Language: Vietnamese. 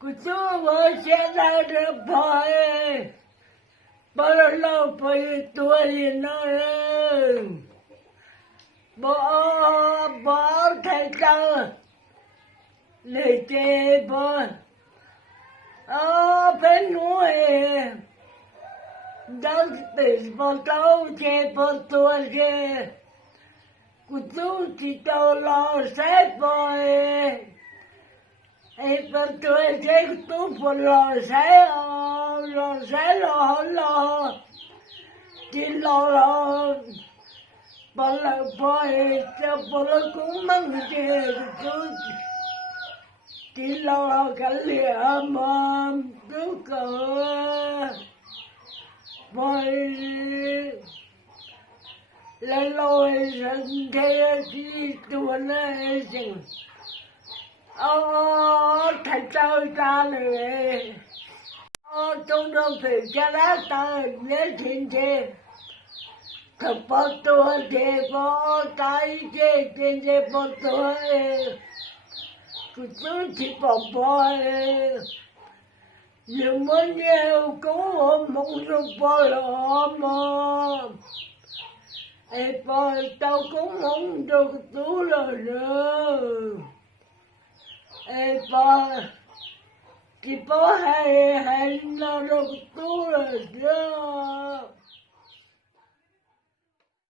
Kutubu siya boy. Balalo pa tuwali na rin. Bo thầy tao lệ chê bo. Bên nuôi đâu bị bo tao chê bo tuwali chê. Kutu chỉ tao lo xét boy. Bên tôi thấy tôi phải lo sẽ lo chỉ lo bỏ lại bỏ lại cũng mong gì tôi chỉ lo cái liệm mà tôi cỡ bởi lấy lôi rằng thế thì tôi nói rằng thầy tao ra này tôi đâu phải cái đó tao nhớ chuyện gì thật bỏ tôi thì bỏ tay gì chuyện gì bỏ tôi tôi chỉ bỏ nhưng mà nhiều cũng không được bỏ mà bỏ tao cũng không được tú rồi nữa. Bà chỉ có hay nó được tu rồi chứ.